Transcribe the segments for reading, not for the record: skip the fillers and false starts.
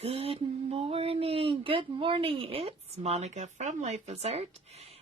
Good morning. Good morning. It's Monica from Life is Art,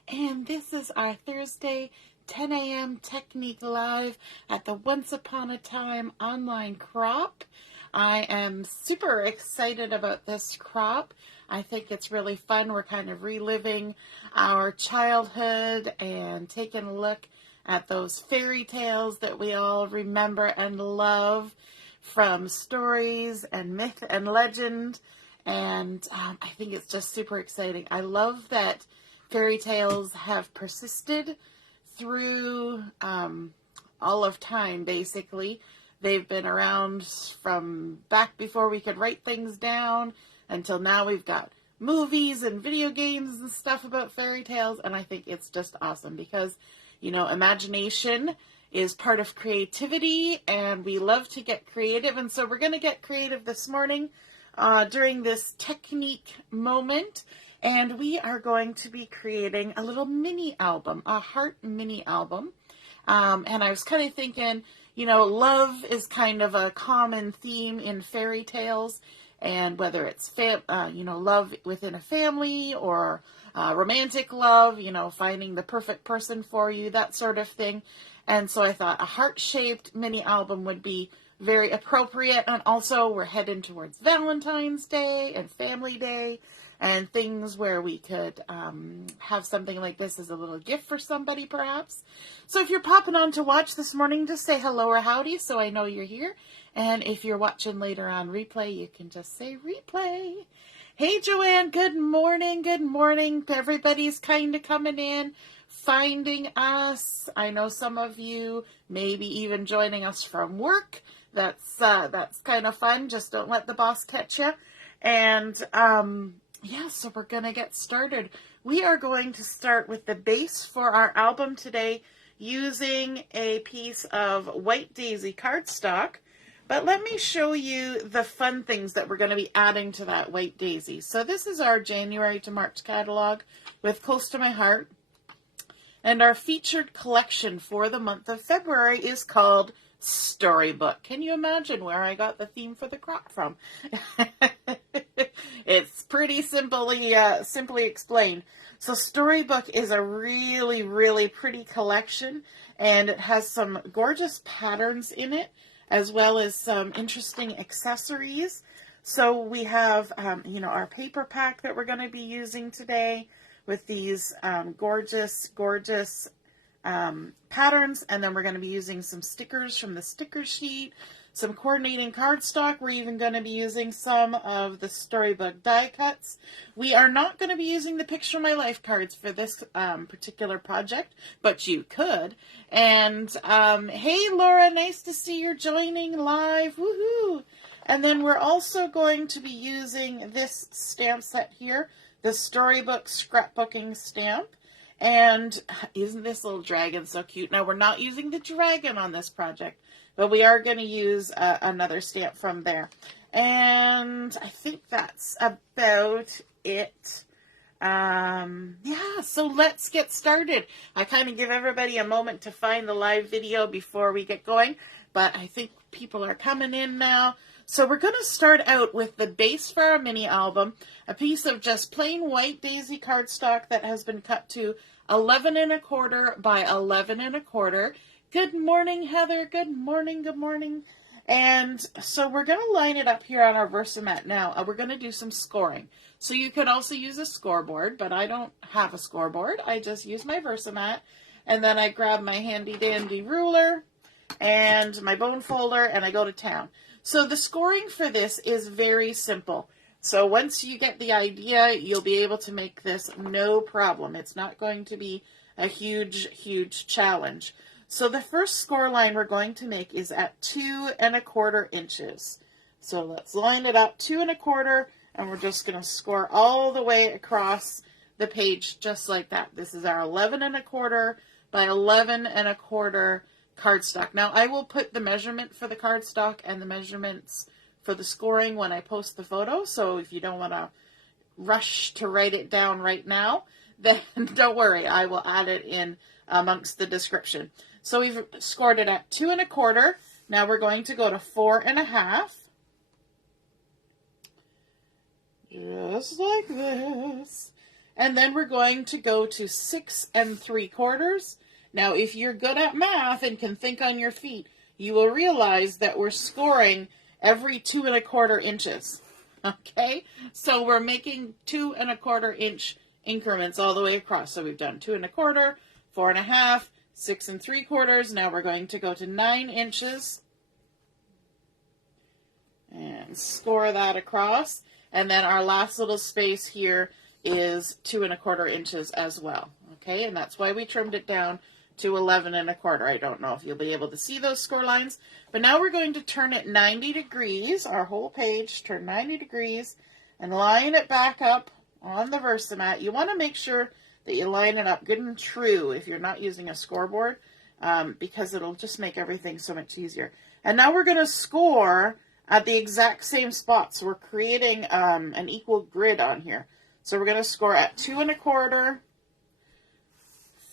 and this is our Thursday 10 a.m. Technique Live at the Once Upon a Time online crop. I am super excited about this crop. I think it's really fun. We're kind of reliving our childhood and taking a look at those fairy tales that we all remember and love, from stories and myth and legend, and I think it's just super exciting. I love that fairy tales have persisted through all of time, basically. They've been around from back before we could write things down until now. We've got movies and video games and stuff about fairy tales, and I think it's just awesome because, you know, imagination is part of creativity, and we love to get creative. And so we're going to get creative this morning during this technique moment, and we are going to be creating a little mini album, a heart mini album. And I was kind of thinking, you know, love is kind of a common theme in fairy tales, and whether it's love within a family or romantic love, you know, finding the perfect person for you, that sort of thing. And so I thought a heart-shaped mini album would be very appropriate. And also we're heading towards Valentine's Day and Family Day and things where we could have something like this as a little gift for somebody, perhaps. So if you're popping on to watch this morning, just say hello or howdy so I know you're here. And if you're watching later on replay, you can just say replay. Hey, Joanne, good morning. Good morning. Everybody's kind of coming in, finding us. I know some of you maybe even joining us from work. That's kind of fun. Just don't let the boss catch you. And yeah, so we're going to get started. We are going to start with the base for our album today using a piece of white daisy cardstock. But let me show you the fun things that we're going to be adding to that white daisy. So this is our January to March catalog with Close to My Heart. And our featured collection for the month of February is called Storybook. Can you imagine where I got the theme for the crop from? It's pretty simply explained. So Storybook is a really, really pretty collection, and it has some gorgeous patterns in it, as well as some interesting accessories. So we have, our paper pack that we're going to be using today with these gorgeous patterns. And then we're going to be using some stickers from the sticker sheet, some coordinating cardstock. We're even going to be using some of the Storybook die cuts. We are not going to be using the Picture My Life cards for this particular project, but you could. And hey, Laura, nice to see you're joining live. Woohoo! And then we're also going to be using this stamp set here, the Storybook Scrapbooking stamp. And isn't this little dragon so cute? Now, we're not using the dragon on this project, but we are going to use another stamp from there. And I think that's about it. Yeah, so let's get started. I kind of give everybody a moment to find the live video before we get going, but I think people are coming in now. So we're going to start out with the base for our mini album, a piece of just plain white daisy cardstock that has been cut to 11 1/4 by 11 1/4. Good morning, Heather. Good morning. Good morning. And so we're going to line it up here on our Versamat now. We're going to do some scoring. So you could also use a scoreboard, but I don't have a scoreboard. I just use my Versamat. And then I grab my handy dandy ruler and my bone folder, and I go to town. So the scoring for this is very simple. So once you get the idea, you'll be able to make this no problem. It's not going to be a huge challenge. So the first score line we're going to make is at 2 1/4 inches. So let's line it up 2 1/4, and we're just going to score all the way across the page just like that. This is our 11 1/4 by 11 1/4 cardstock. Now I will put the measurement for the cardstock and the measurements for the scoring when I post the photo. So if you don't want to rush to write it down right now, then don't worry, I will add it in amongst the description. So we've scored it at 2 1/4. Now we're going to go to 4 1/2. Just like this. And then we're going to go to 6 3/4. Now, if you're good at math and can think on your feet, you will realize that we're scoring every 2 1/4 inches. Okay? So we're making 2 1/4 inch increments all the way across. So we've done 2 1/4, 4 1/2, 6 3/4. Now we're going to go to 9 inches and score that across. And then our last little space here is 2 1/4 inches as well. Okay, and that's why we trimmed it down to 11 1/4. I don't know if you'll be able to see those score lines, but now we're going to turn it 90 degrees, our whole page, turn 90 degrees, and line it back up on the Versamat. You want to make sure that you line it up good and true if you're not using a scoreboard, because it'll just make everything so much easier. And now we're going to score at the exact same spot. So we're creating an equal grid on here. So we're going to score at 2 1/4,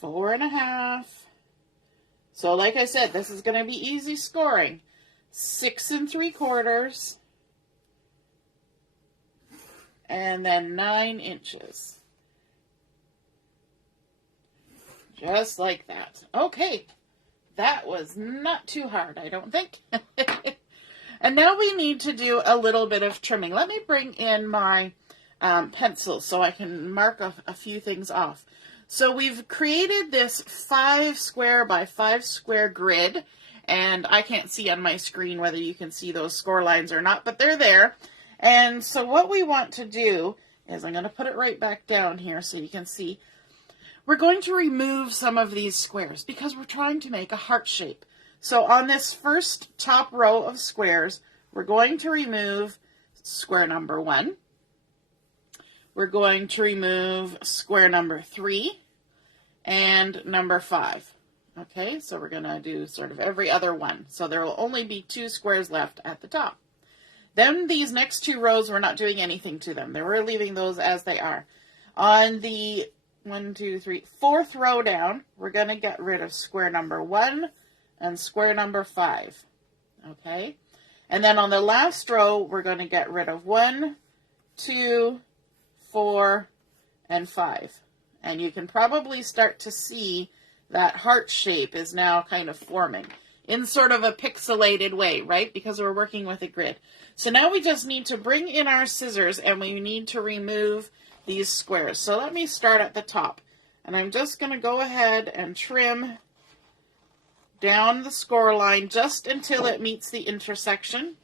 4 1/2. So like I said, this is going to be easy scoring. 6 3/4, and then 9 inches. Just like that. Okay, that was not too hard, I don't think. And now we need to do a little bit of trimming. Let me bring in my pencil so I can mark a few things off. So we've created this 5 square by 5 square grid, and I can't see on my screen whether you can see those score lines or not, but they're there. And so what we want to do is, I'm going to put it right back down here so you can see, we're going to remove some of these squares because we're trying to make a heart shape. So on this first top row of squares, we're going to remove square number 1. We're going to remove square number 3 and number 5. Okay, so we're going to do sort of every other one. So there will only be 2 squares left at the top. Then these next 2 rows, we're not doing anything to them. We're leaving those as they are. On the 4th row down, we're going to get rid of square number 1 and square number 5. Okay, and then on the last row, we're going to get rid of 1, 2, 4, and 5. And you can probably start to see that heart shape is now kind of forming in sort of a pixelated way, right? Because we're working with a grid. So now we just need to bring in our scissors and we need to remove these squares. So let me start at the top. And I'm just going to go ahead and trim down the score line just until it meets the intersection.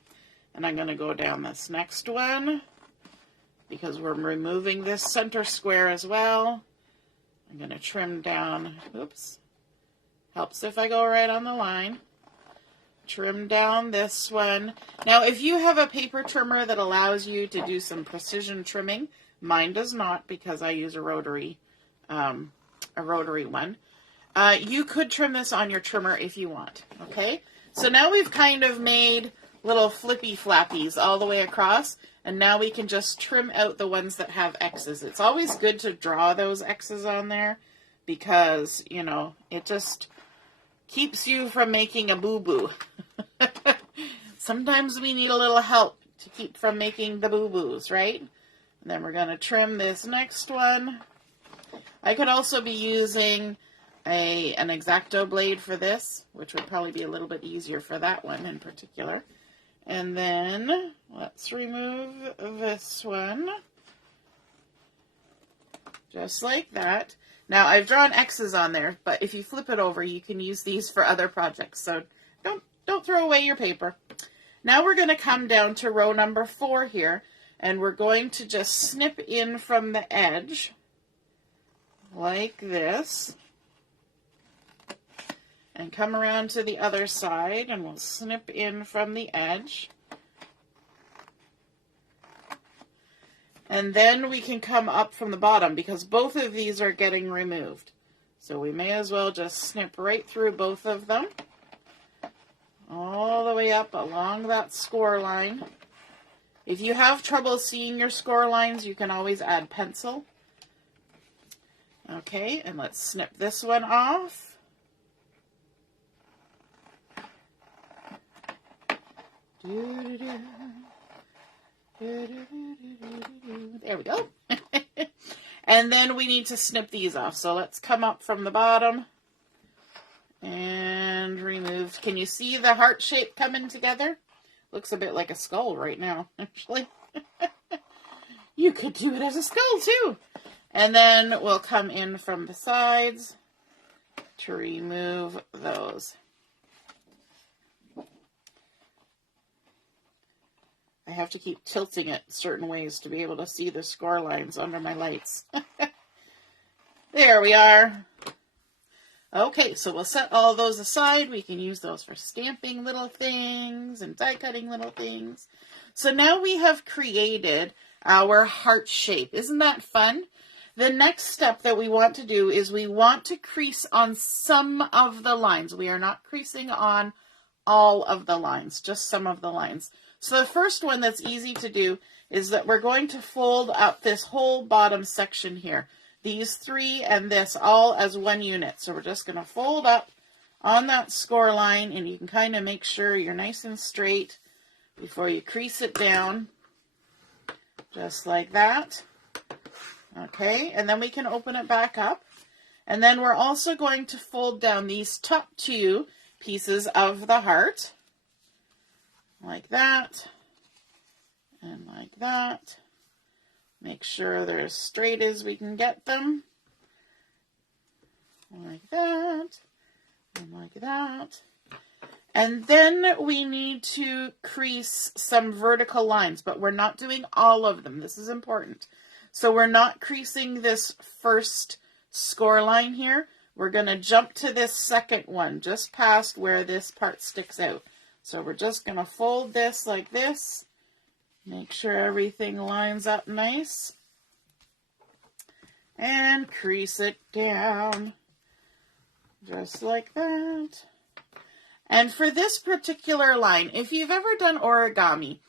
And I'm going to go down this next one because we're removing this center square as well. I'm going to trim down, oops, helps if I go right on the line. Trim down this one. Now, if you have a paper trimmer that allows you to do some precision trimming, mine does not because I use a rotary one. You could trim this on your trimmer if you want, okay? So now we've kind of made little flippy flappies all the way across, and now we can just trim out the ones that have X's. It's always good to draw those X's on there because, you know, it just keeps you from making a boo-boo. Sometimes we need a little help to keep from making the boo-boos, right? And then we're going to trim this next one. I could also be using an X-Acto blade for this, which would probably be a little bit easier for that one in particular. And then let's remove this one, just like that. Now I've drawn X's on there, but if you flip it over, you can use these for other projects. So don't throw away your paper. Now we're going to come down to row number 4 here, and we're going to just snip in from the edge like this. And come around to the other side, and we'll snip in from the edge. And then we can come up from the bottom, because both of these are getting removed. So we may as well just snip right through both of them, all the way up along that score line. If you have trouble seeing your score lines, you can always add pencil. Okay, and let's snip this one off. There we go. And then we need to snip these off. So let's come up from the bottom and remove. Can you see the heart shape coming together? Looks a bit like a skull right now, actually. You could do it as a skull too. And then we'll come in from the sides to remove those. I have to keep tilting it certain ways to be able to see the score lines under my lights. There we are. Okay, so we'll set all those aside. We can use those for stamping little things and die cutting little things. So now we have created our heart shape. Isn't that fun? The next step that we want to do is we want to crease on some of the lines. We are not creasing on all of the lines, just some of the lines. So the first one that's easy to do is that we're going to fold up this whole bottom section here. These three and this all as one unit. So we're just going to fold up on that score line, and you can kind of make sure you're nice and straight before you crease it down. Just like that. Okay, and then we can open it back up. And then we're also going to fold down these top two pieces of the heart. Like that, and like that. Make sure they're as straight as we can get them. Like that, and like that. And then we need to crease some vertical lines, but we're not doing all of them. This is important. So we're not creasing this first score line here. We're going to jump to this second one, just past where this part sticks out. So we're just going to fold this like this. Make sure everything lines up nice. And crease it down. Just like that. And for this particular line, if you've ever done origami,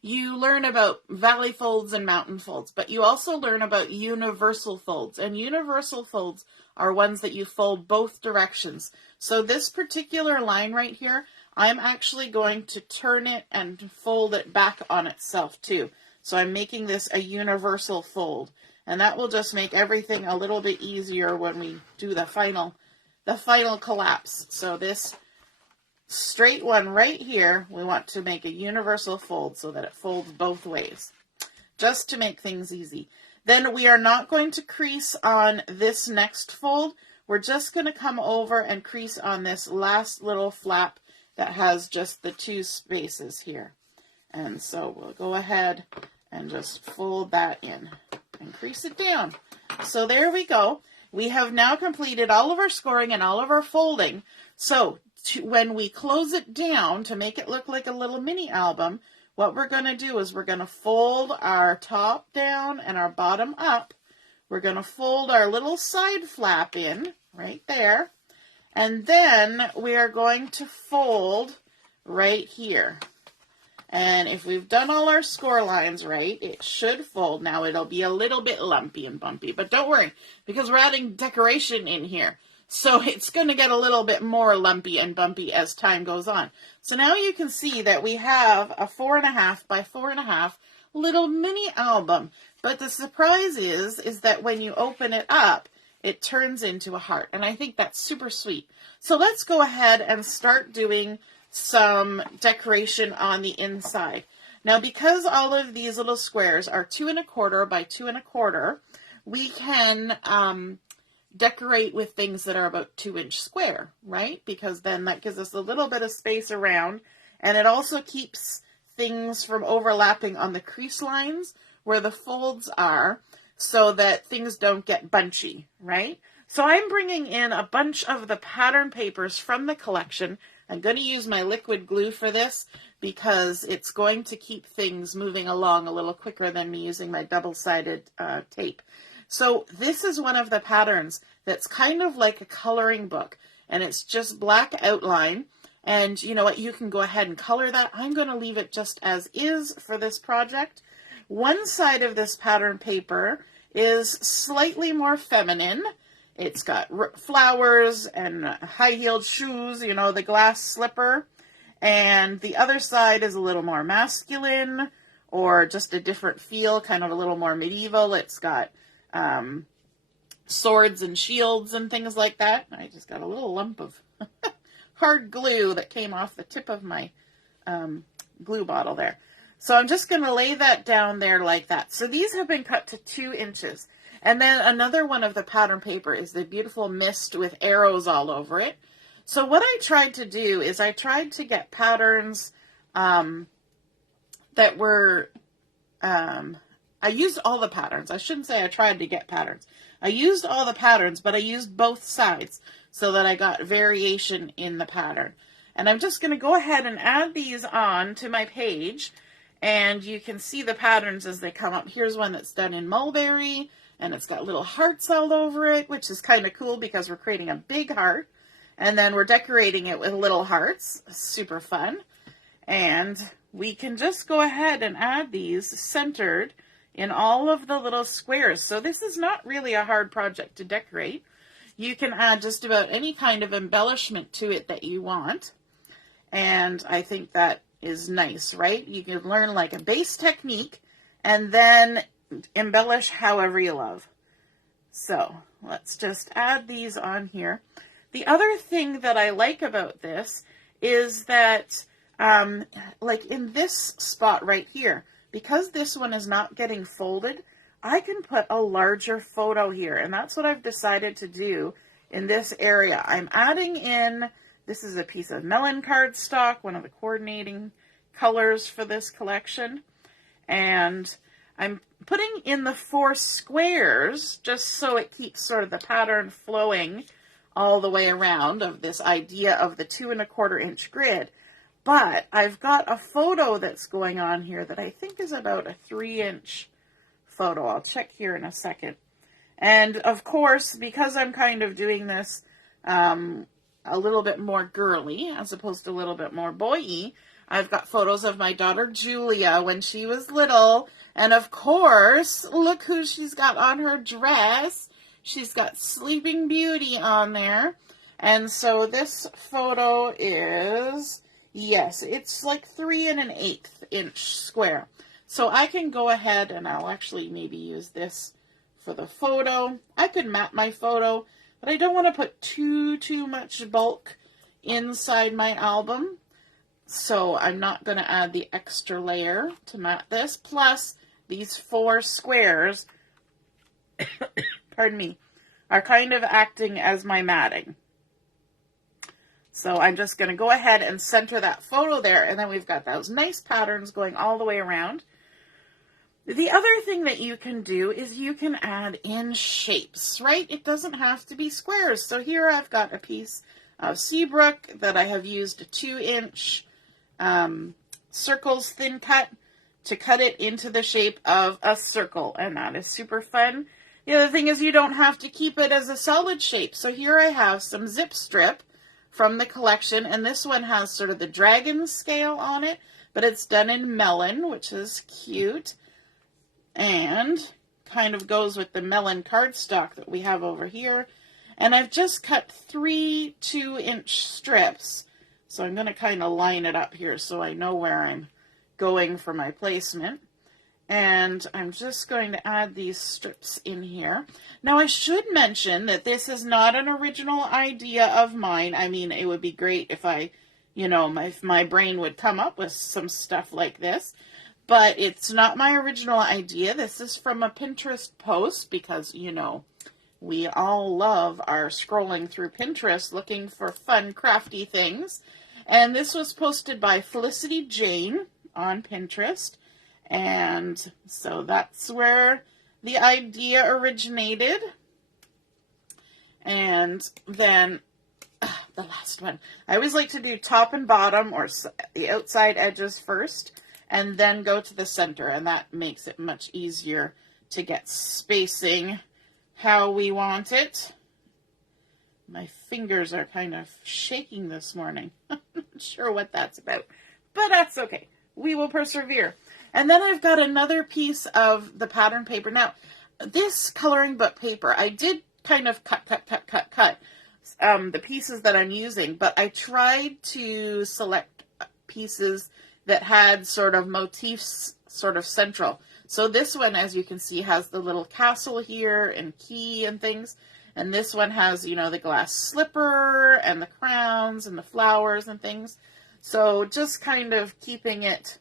you learn about valley folds and mountain folds, but you also learn about universal folds. And universal folds are ones that you fold both directions. So this particular line right here, I'm actually going to turn it and fold it back on itself too. So I'm making this a universal fold. And that will just make everything a little bit easier when we do the final collapse. So this straight one right here, we want to make a universal fold so that it folds both ways, just to make things easy. Then we are not going to crease on this next fold. We're just going to come over and crease on this last little flap that has just the two spaces here. And so we'll go ahead and just fold that in and crease it down. So there we go. We have now completed all of our scoring and all of our folding. So when we close it down to make it look like a little mini album, what we're going to do is we're going to fold our top down and our bottom up. We're going to fold our little side flap in right there. And then we are going to fold right here. And if we've done all our score lines right, it should fold. Now it'll be a little bit lumpy and bumpy, but don't worry, because we're adding decoration in here. So it's going to get a little bit more lumpy and bumpy as time goes on. So now you can see that we have a 4.5 by 4.5 little mini album. But the surprise is that when you open it up, it turns into a heart. And I think that's super sweet. So let's go ahead and start doing some decoration on the inside. Now, because all of these little squares are 2.25 by 2.25, we can decorate with things that are about 2-inch square, right? Because then that gives us a little bit of space around, and it also keeps things from overlapping on the crease lines where the folds are, so that things don't get bunchy, right? So I'm bringing in a bunch of the pattern papers from the collection. I'm going to use my liquid glue for this because it's going to keep things moving along a little quicker than me using my double-sided tape. So this is one of the patterns that's kind of like a coloring book, and it's just black outline. And you know what? You can go ahead and color that. I'm going to leave it just as is for this project. One side of this pattern paper is slightly more feminine. It's got flowers and high-heeled shoes, you know, the glass slipper. And the other side is a little more masculine, or just a different feel, kind of a little more medieval. It's got swords and shields and things like that. I just got a little lump of hard glue that came off the tip of my glue bottle there. So I'm just going to lay that down there like that. So these have been cut to 2 inches. And then another one of the pattern paper is the beautiful mist with arrows all over it. So what I tried to do is I tried to get patterns that were, I used all the patterns. I shouldn't say I tried to get patterns. I used all the patterns, but I used both sides so that I got variation in the pattern. And I'm just going to go ahead and add these on to my page, and you can see the patterns as they come up. Here's one that's done in mulberry, and it's got little hearts all over it, which is kind of cool because we're creating a big heart, and then we're decorating it with little hearts. Super fun. And we can just go ahead and add these centered in all of the little squares. So this is not really a hard project to decorate. You can add just about any kind of embellishment to it that you want. And I think that is nice, right? You can learn like a base technique and then embellish however you love. So let's just add these on here. The other thing that I like about this is that like in this spot right here, because this one is not getting folded, I can put a larger photo here, and that's what I've decided to do in this area. I'm adding in, this is a piece of melon cardstock, one of the coordinating colors for this collection, and I'm putting in the 4 squares just so it keeps sort of the pattern flowing all the way around of this idea of the 2 1/4 inch grid. But I've got a photo that's going on here that I think is about a 3-inch photo. I'll check here in a second. And of course, because I'm kind of doing this a little bit more girly as opposed to a little bit more boy-y, I've got photos of my daughter Julia when she was little. And of course, look who she's got on her dress. She's got Sleeping Beauty on there. And so this photo is, yes, it's like 3 1/8 inch square. So I can go ahead and I'll actually maybe use this for the photo. I could map my photo, but I don't want to put too much bulk inside my album. So I'm not going to add the extra layer to mat this. Plus, these 4 squares, pardon me, are kind of acting as my matting. So I'm just going to go ahead and center that photo there, and then we've got those nice patterns going all the way around. The other thing that you can do is you can add in shapes, right? It doesn't have to be squares. So here I've got a piece of Seabrook that I have used a 2-inch circles thin cut to cut it into the shape of a circle, and that is super fun. The other thing is you don't have to keep it as a solid shape. So here I have some zip strip from the collection, and this one has sort of the dragon scale on it, but it's done in melon, which is cute, and kind of goes with the melon cardstock that we have over here. And I've just cut 3 2-inch strips, so I'm going to kind of line it up here so I know where I'm going for my placement. And I'm just going to add these strips in here. Now, I should mention that this is not an original idea of mine. I mean, it would be great if I, you know, my brain would come up with some stuff like this. But it's not my original idea. This is from a Pinterest post because, you know, we all love our scrolling through Pinterest looking for fun, crafty things. And this was posted by Felicity Jane on Pinterest. And so that's where the idea originated. And then the last one. I always like to do top and bottom or the outside edges first and then go to the center. And that makes it much easier to get spacing how we want it. My fingers are kind of shaking this morning. I'm not sure what that's about, but that's okay. We will persevere. And then I've got another piece of the pattern paper. Now, this coloring book paper, I did kind of cut the pieces that I'm using, but I tried to select pieces that had sort of motifs sort of central. So this one, as you can see, has the little castle here and key and things. And this one has, you know, the glass slipper and the crowns and the flowers and things. So just kind of keeping it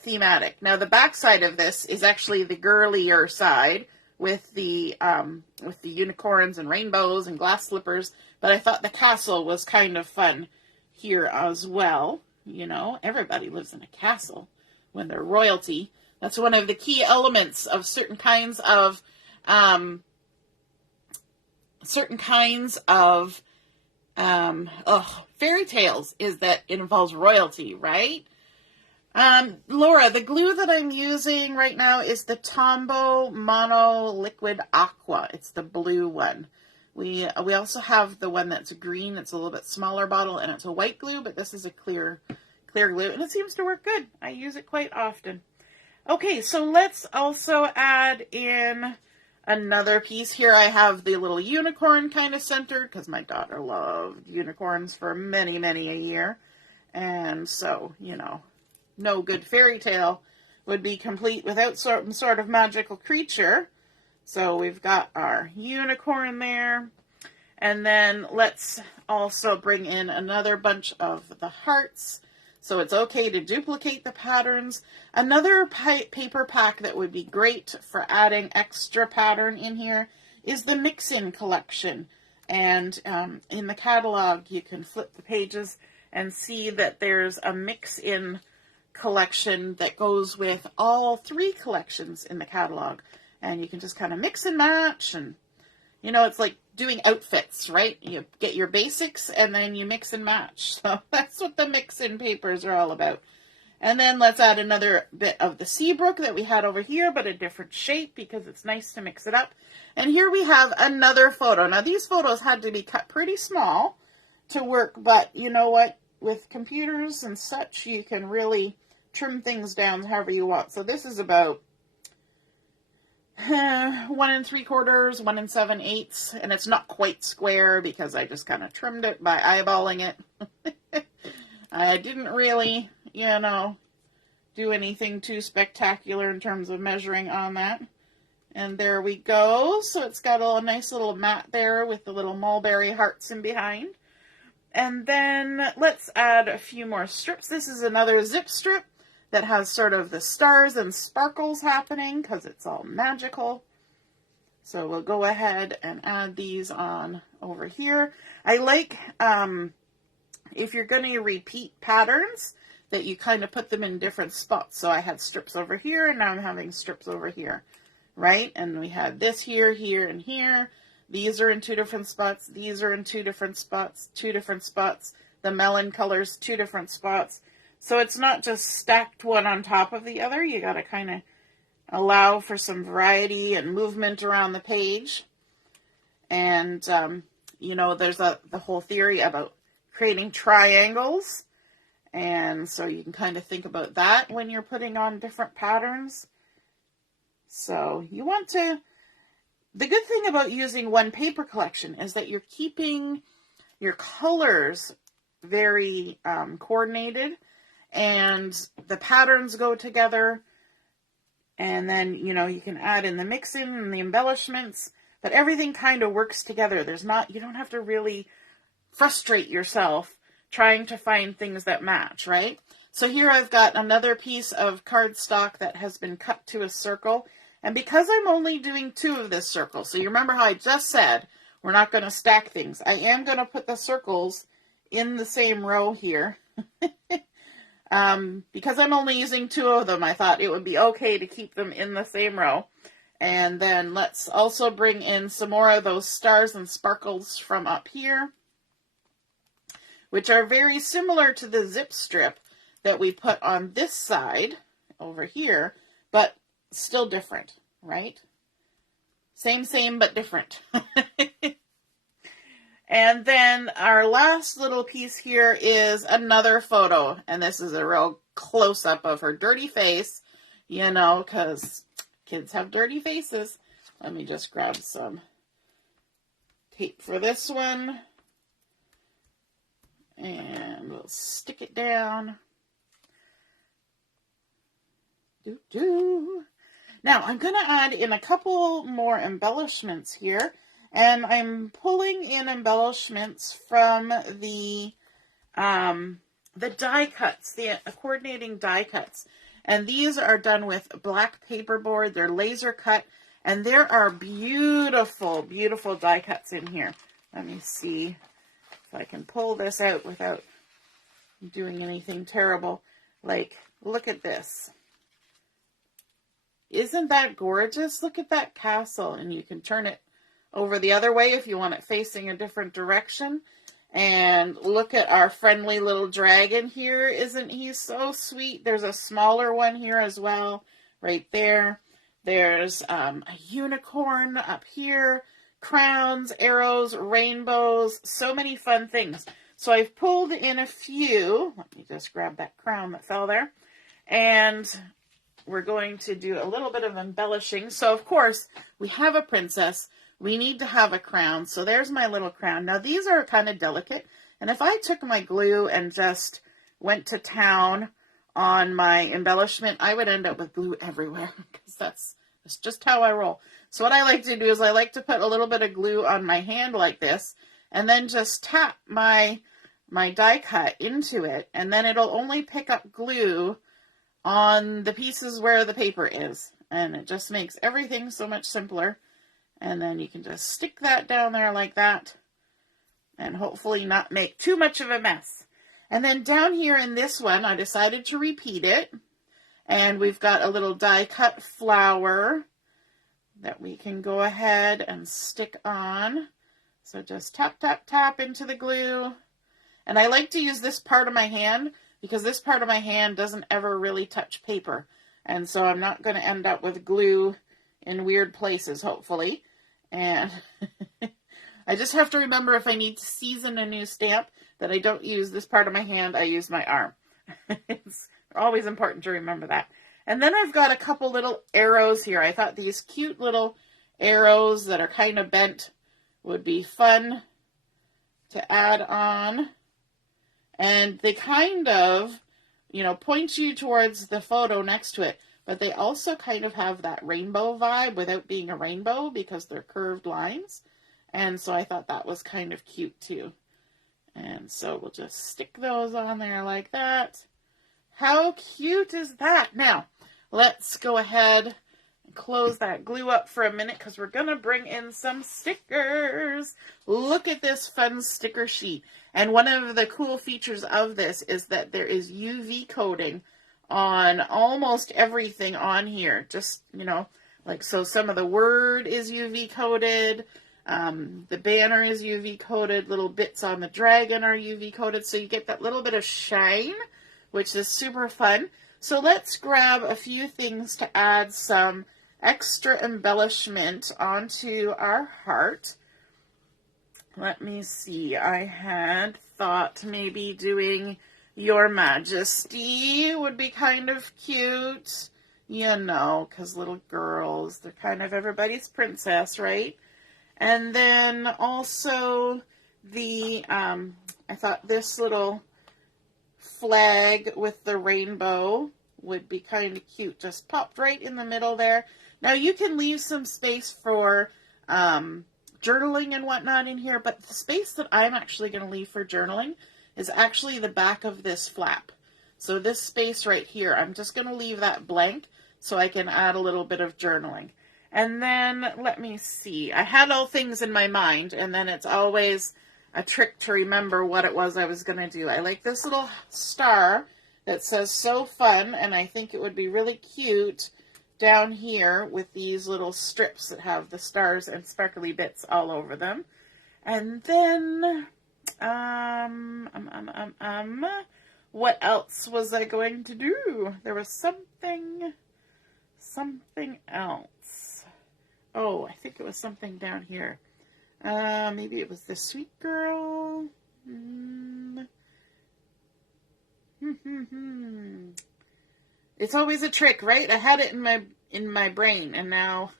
thematic. Now the back side of this is actually the girlier side with the unicorns and rainbows and glass slippers. But I thought the castle was kind of fun here as well. You know, everybody lives in a castle when they're royalty. That's one of the key elements of certain kinds of fairy tales, is that it involves royalty, right? Laura, the glue that I'm using right now is the Tombow Mono Liquid Aqua. It's the blue one. We also have the one that's green. It's a little bit smaller bottle, and it's a white glue, but this is a clear glue, and it seems to work good. I use it quite often. Okay, so let's also add in another piece. Here I have the little unicorn kind of centered, because my daughter loved unicorns for many, many a year. And so, you know, no good fairy tale would be complete without some sort of magical creature. So we've got our unicorn there. And then let's also bring in another bunch of the hearts. So it's okay to duplicate the patterns. Another paper pack that would be great for adding extra pattern in here is the mix-in collection. And in the catalog, you can flip the pages and see that there's a mix-in collection that goes with all 3 collections in the catalog. And you can just kind of mix and match, and you know, it's like doing outfits, right? You get your basics and then you mix and match. So that's what the mix-in papers are all about. And then let's add another bit of the Seabrook that we had over here, but a different shape because it's nice to mix it up. And here we have another photo. Now these photos had to be cut pretty small to work, but you know what? With computers and such, you can really trim things down however you want. So this is about 1 3/4, 1 7/8, and it's not quite square because I just kind of trimmed it by eyeballing it. I didn't really, you know, do anything too spectacular in terms of measuring on that. And there we go. So it's got a nice little mat there with the little mulberry hearts in behind. And then let's add a few more strips. This is another zip strip that has sort of the stars and sparkles happening because it's all magical. So we'll go ahead and add these on over here. I like, if you're going to repeat patterns, that you kind of put them in different spots. So I had strips over here, and now I'm having strips over here, right? And we had this here, here, and here. These are in 2 different spots. These are in 2 different spots, 2 different spots. The melon colors, 2 different spots. So it's not just stacked one on top of the other. You got to kind of allow for some variety and movement around the page. And, you know, there's the whole theory about creating triangles. And so you can kind of think about that when you're putting on different patterns. So you want to, the good thing about using one paper collection is that you're keeping your colors very coordinated, and the patterns go together, and then, you know, you can add in the mixing and the embellishments, but everything kind of works together. You don't have to really frustrate yourself trying to find things that match, right? So here I've got another piece of cardstock that has been cut to a circle, and because I'm only doing 2 of this circle, so you remember how I just said we're not going to stack things. I am going to put the circles in the same row here. Because I'm only using 2 of them, I thought it would be okay to keep them in the same row. And then let's also bring in some more of those stars and sparkles from up here, which are very similar to the zip strip that we put on this side over here, but still different, right? Same, but different. And then our last little piece here is another photo. And this is a real close-up of her dirty face, you know, because kids have dirty faces. Let me just grab some tape for this one. And we'll stick it down. Now I'm going to add in a couple more embellishments here, and I'm pulling in embellishments from the die cuts, the coordinating die cuts. And these are done with black paperboard. They're laser cut, and there are beautiful, beautiful die cuts in here. Let me see if I can pull this out without doing anything terrible. Like, look at this. Isn't that gorgeous? Look at that castle, and you can turn it over the other way if you want it facing a different direction. And look at our friendly little dragon here. Isn't he so sweet? There's a smaller one here as well, right there. There's a unicorn up here, crowns, arrows, rainbows, so many fun things. So I've pulled in a few. Let me just grab that crown that fell there. And we're going to do a little bit of embellishing. So, of course, we have a princess. We need to have a crown. So there's my little crown. Now, these are kind of delicate. And if I took my glue and just went to town on my embellishment, I would end up with glue everywhere because that's just how I roll. So what I like to do is I like to put a little bit of glue on my hand like this and then just tap my die cut into it. And then it'll only pick up glue on the pieces where the paper is. And it just makes everything so much simpler. And then you can just stick that down there like that and hopefully not make too much of a mess. And then down here in this one, I decided to repeat it. And we've got a little die cut flower that we can go ahead and stick on. So just tap, tap, tap into the glue. And I like to use this part of my hand because this part of my hand doesn't ever really touch paper. And so I'm not going to end up with glue in weird places, hopefully. And I just have to remember if I need to season a new stamp that I don't use this part of my hand, I use my arm. It's always important to remember that. And then I've got a couple little arrows here. I thought these cute little arrows that are kind of bent would be fun to add on. And they kind of, point you towards the photo next to it. But they also kind of have that rainbow vibe without being a rainbow because they're curved lines. And so I thought that was kind of cute too. And so we'll just stick those on there like that. How cute is that? Now, let's go ahead and close that glue up for a minute because we're going to bring in some stickers. Look at this fun sticker sheet. And one of the cool features of this is that there is UV coating on almost everything on here. Just, so some of the word is UV coated. The banner is UV coated. Little bits on the dragon are UV coated. So you get that little bit of shine, which is super fun. So let's grab a few things to add some extra embellishment onto our heart. Let me see. I had thought maybe doing Your Majesty would be kind of cute, because little girls, they're kind of everybody's princess, right? And then also I thought this little flag with the rainbow would be kind of cute, just popped right in the middle there. Now you can leave some space for journaling and whatnot in here, but the space that I'm actually going to leave for journaling is actually the back of this flap. So this space right here, I'm just going to leave that blank so I can add a little bit of journaling. And then, let me see, I had all things in my mind, and then it's always a trick to remember what it was I was going to do. I like this little star that says "So Fun," and I think it would be really cute down here with these little strips that have the stars and sparkly bits all over them. And then, what else was I going to do? There was something else. Oh, I think it was something down here. Maybe it was the sweet girl. It's always a trick, right? I had it in my brain, and now,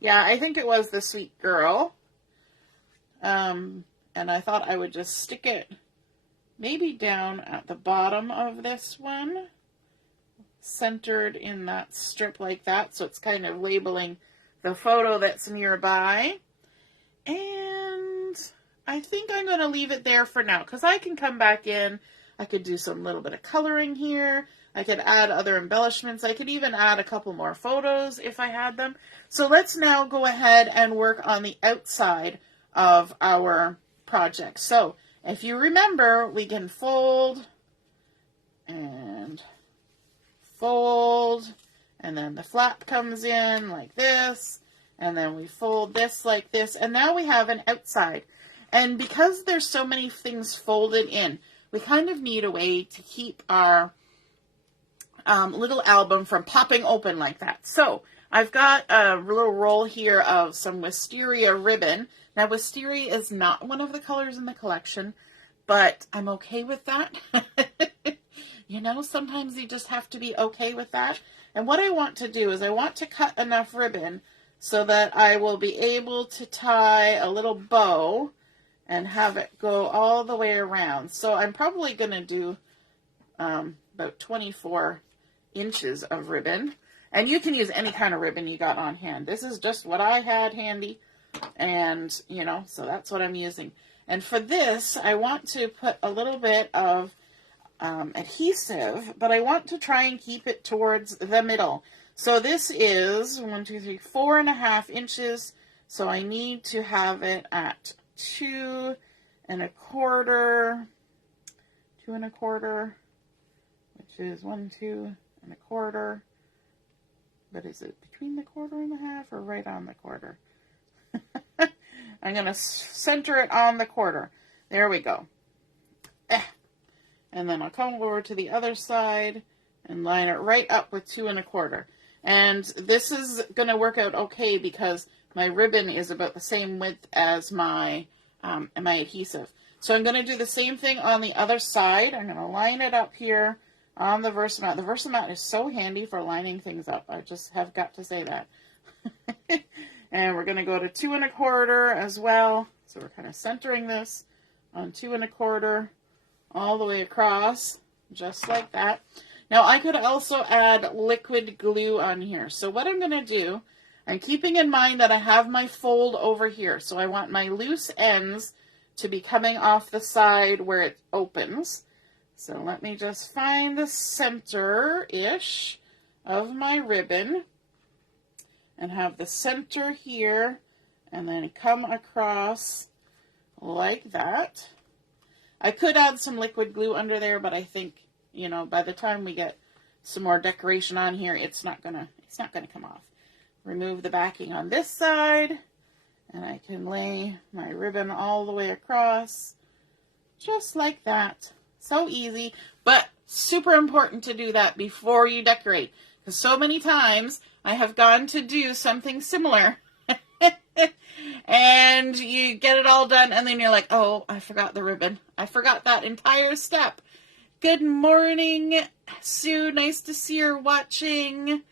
yeah, I think it was the sweet girl. And I thought I would just stick it maybe down at the bottom of this one. centered in that strip like that, so it's kind of labeling the photo that's nearby. And I think I'm going to leave it there for now, because I can come back in. I could do some little bit of coloring here. I could add other embellishments. I could even add a couple more photos if I had them. So let's now go ahead and work on the outside of our project. So if you remember, we can fold and fold, and then the flap comes in like this, and then we fold this like this, and now we have an outside. And because there's so many things folded in, we kind of need a way to keep our little album from popping open like that. So I've got a little roll here of some wisteria ribbon. Now wisteria is not one of the colors in the collection, but I'm okay with that. You know, sometimes you just have to be okay with that. And what I want to do is I want to cut enough ribbon so that I will be able to tie a little bow and have it go all the way around. So I'm probably going to do about 24 inches of ribbon. And you can use any kind of ribbon you got on hand. This is just what I had handy. And, you know, so that's what I'm using. And for this, I want to put a little bit of adhesive, but I want to try and keep it towards the middle. So this is 4.5 inches. So I need to have it at 2 1/4, which is 2 1/4. But is it between the 1/4 or right on the quarter? I'm going to center it on the quarter. There we go. And then I'll come over to the other side and line it right up with 2 1/4. And this is going to work out okay because my ribbon is about the same width as my adhesive. So I'm going to do the same thing on the other side. I'm going to line it up here on the Versamat. The Versamat is so handy for lining things up. I just have got to say that. And we're going to go to 2 1/4 as well. So we're kind of centering this on 2 1/4 all the way across, just like that. Now I could also add liquid glue on here. So what I'm going to do, I'm keeping in mind that I have my fold over here. So I want my loose ends to be coming off the side where it opens. So let me just find the center-ish of my ribbon and have the center here and then come across like that. I could add some liquid glue under there, but I think, you know, by the time we get some more decoration on here, it's not gonna come off. Remove the backing on this side, and I can lay my ribbon all the way across, just like that. So easy, but super important to do that before you decorate, because so many times I have gone to do something similar and you get it all done and then you're like, oh, I forgot the ribbon. I forgot that entire step. Good morning, Sue. Nice to see you're watching.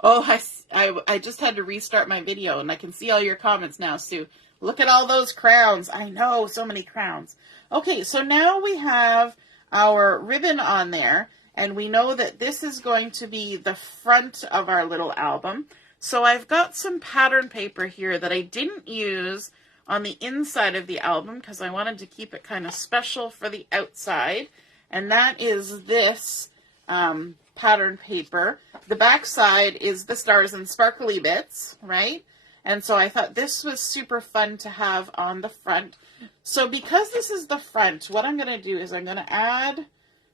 Oh, I just had to restart my video and I can see all your comments now, Sue. Look at all those crowns. I know, so many crowns. Okay, so now we have our ribbon on there, and we know that this is going to be the front of our little album. So I've got some pattern paper here that I didn't use on the inside of the album because I wanted to keep it kind of special for the outside. And that is this pattern paper. The back side is the stars and sparkly bits, right? And so I thought this was super fun to have on the front. So because this is the front, what I'm going to do is I'm going to add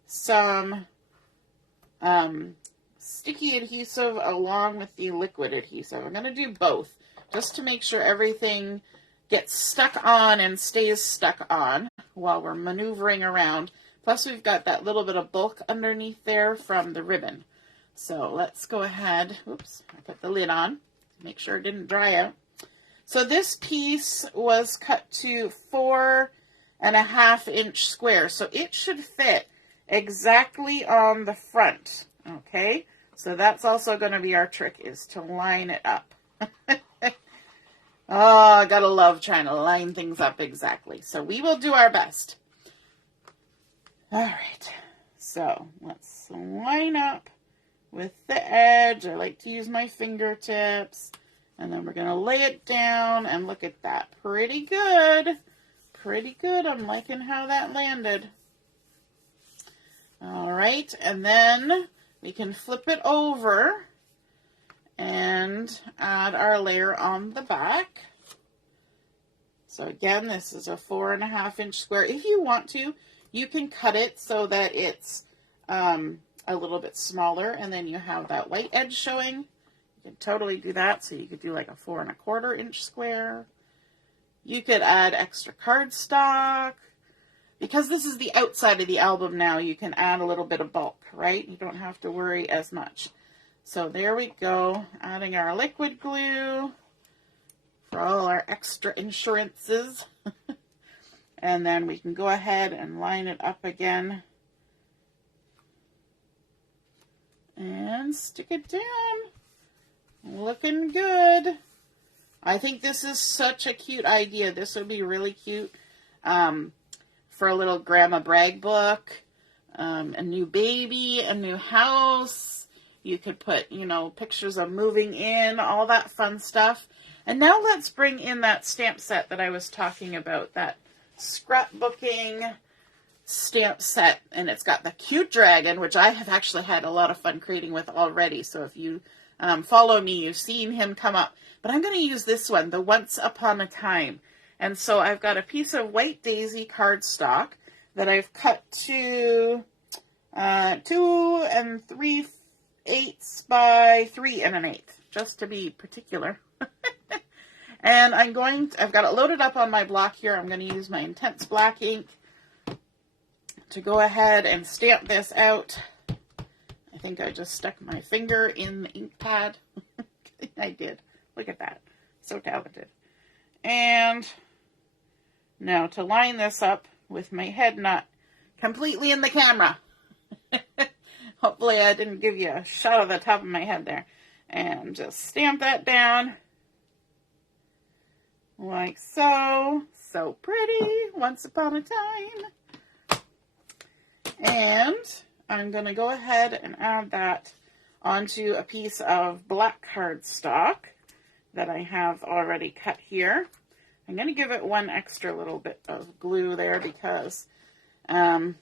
some sticky adhesive along with the liquid adhesive. I'm going to do both just to make sure everything gets stuck on and stays stuck on while we're maneuvering around. Plus we've got that little bit of bulk underneath there from the ribbon. So let's go ahead. Oops, I put the lid on to make sure it didn't dry out. So this piece was cut to 4.5 inch squares. So it should fit exactly on the front. Okay, so that's also going to be our trick, is to line it up. Oh, I gotta love trying to line things up exactly. So we will do our best. All right, So let's line up with the edge. I like to use my fingertips. And then we're going to lay it down, and look at that. Pretty good. Pretty good. I'm liking how that landed. All right, and then we can flip it over and add our layer on the back. So again, this is a 4.5-inch square. If you want to, you can cut it so that it's a little bit smaller, and then you have that white edge showing. You can totally do that. So you could do like a 4.25-inch square. You could add extra cardstock. Because this is the outside of the album now, you can add a little bit of bulk, right? You don't have to worry as much. So there we go, adding our liquid glue for all our extra insurances. And then we can go ahead and line it up again. And stick it down. Looking good. I think this is such a cute idea. This would be really cute for a little grandma brag book, a new baby, a new house. You could put, you know, pictures of moving in, all that fun stuff. And now let's bring in that stamp set that I was talking about, that scrapbooking stamp set. And it's got the cute dragon, which I have actually had a lot of fun creating with already. So if you follow me, you've seen him come up. But I'm going to use this one, the Once Upon a Time. And so I've got a piece of white daisy cardstock that I've cut to 2 3/8 by 3 1/8, just to be particular. And I've got it loaded up on my block here. I'm going to use my Intense Black ink to go ahead and stamp this out. I think I just stuck my finger in the ink pad. I did. Look at that. So talented. And now to line this up with my head not completely in the camera. Hopefully I didn't give you a shot of the top of my head there. And just stamp that down. Like so. So pretty. Once upon a time. And I'm going to go ahead and add that onto a piece of black cardstock that I have already cut here. I'm going to give it one extra little bit of glue there because when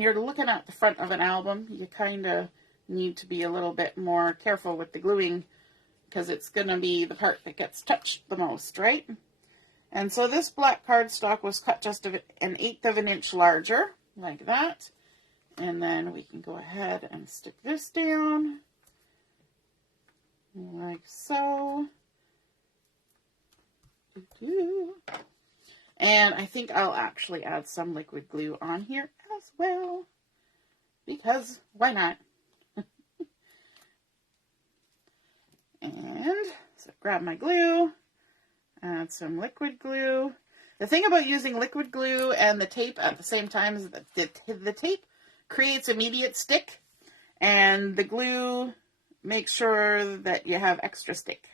you're looking at the front of an album, you kind of need to be a little bit more careful with the gluing because it's going to be the part that gets touched the most, right? And so this black cardstock was cut just 1/8 of an inch larger, like that. And then we can go ahead and stick this down, like so. And I think I'll actually add some liquid glue on here as well, because why not? And so grab my glue, add some liquid glue. The thing about using liquid glue and the tape at the same time is that the tape creates immediate stick, and the glue makes sure that you have extra stick.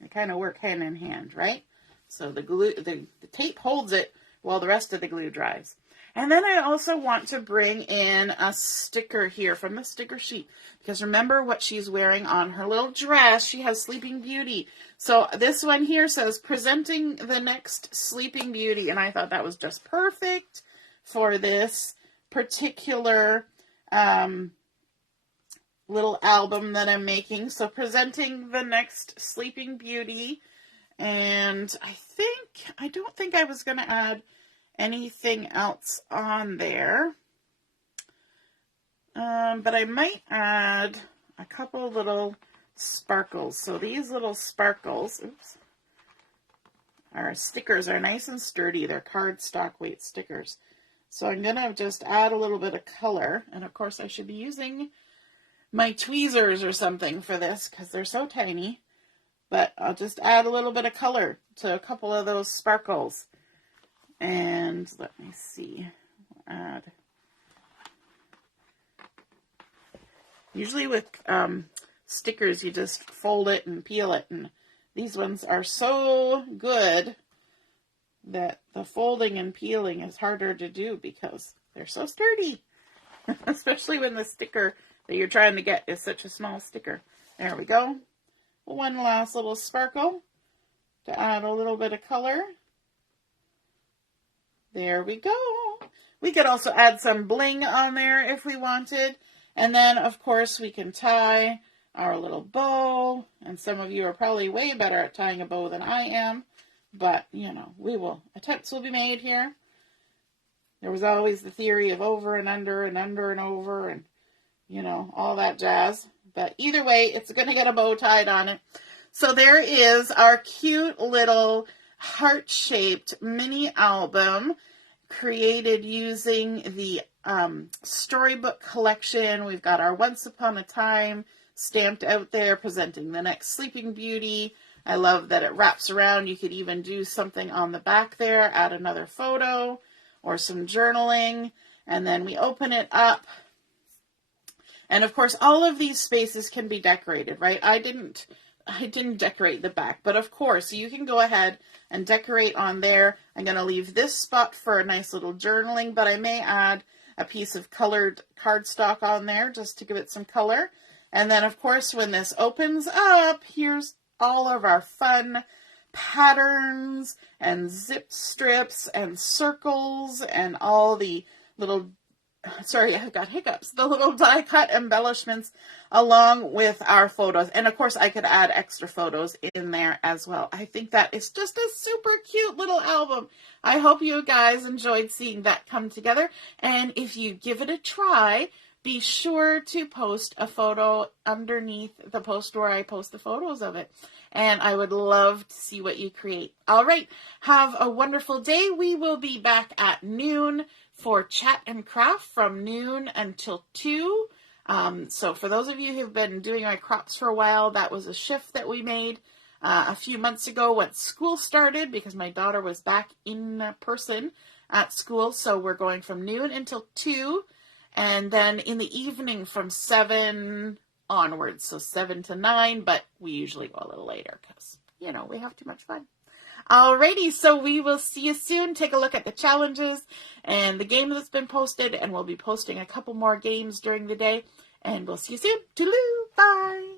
They kind of work hand in hand, right? So the tape holds it while the rest of the glue dries. And then I also want to bring in a sticker here from the sticker sheet, because remember what she's wearing on her little dress. She has Sleeping Beauty. So this one here says, presenting the next Sleeping Beauty. And I thought that was just perfect for this particular little album that I'm making. So presenting the next Sleeping Beauty. And I don't think I was going to add anything else on there. But I might add a couple little sparkles. So these little sparkles, our stickers are nice and sturdy. They're cardstock weight stickers. So I'm going to just add a little bit of color. And of course I should be using my tweezers or something for this because they're so tiny. But I'll just add a little bit of color to a couple of those sparkles. And let me see. Add. Usually with stickers, you just fold it and peel it. And these ones are so good that the folding and peeling is harder to do because they're so sturdy, especially when the sticker that you're trying to get is such a small sticker. There we go. One last little sparkle to add a little bit of color. There we go. We could also add some bling on there if we wanted. And then, of course, we can tie our little bow. And some of you are probably way better at tying a bow than I am. But, you know, attempts will be made here. There was always the theory of over and under and under and over and, you know, all that jazz. But either way, it's going to get a bow tied on it. So there is our cute little heart-shaped mini album created using the Storybook collection. We've got our Once Upon a Time stamped out there, presenting the next Sleeping Beauty. I love that it wraps around. You could even do something on the back there, add another photo or some journaling, and then we open it up. And of course, all of these spaces can be decorated, right? I didn't decorate the back, but of course you can go ahead and decorate on there. I'm going to leave this spot for a nice little journaling, but I may add a piece of colored cardstock on there just to give it some color. And then of course, when this opens up, here's all of our fun patterns and zip strips and circles and all the little, sorry, I've got hiccups, the little die cut embellishments along with our photos. And of course I could add extra photos in there as well. I think that is just a super cute little album. I hope you guys enjoyed seeing that come together. And if you give it a try, be sure to post a photo underneath the post where I post the photos of it. And I would love to see what you create. All right. Have a wonderful day. We will be back at noon for Chat and Craft from noon until 2. So for those of you who've been doing my crops for a while, that was a shift that we made a few months ago when school started because my daughter was back in person at school. So we're going from noon until 2. And then in the evening from 7 onwards, so 7 to 9, but we usually go a little later because, you know, we have too much fun. Alrighty, so we will see you soon. Take a look at the challenges and the game that's been posted, and we'll be posting a couple more games during the day, and we'll see you soon. Toodaloo, bye!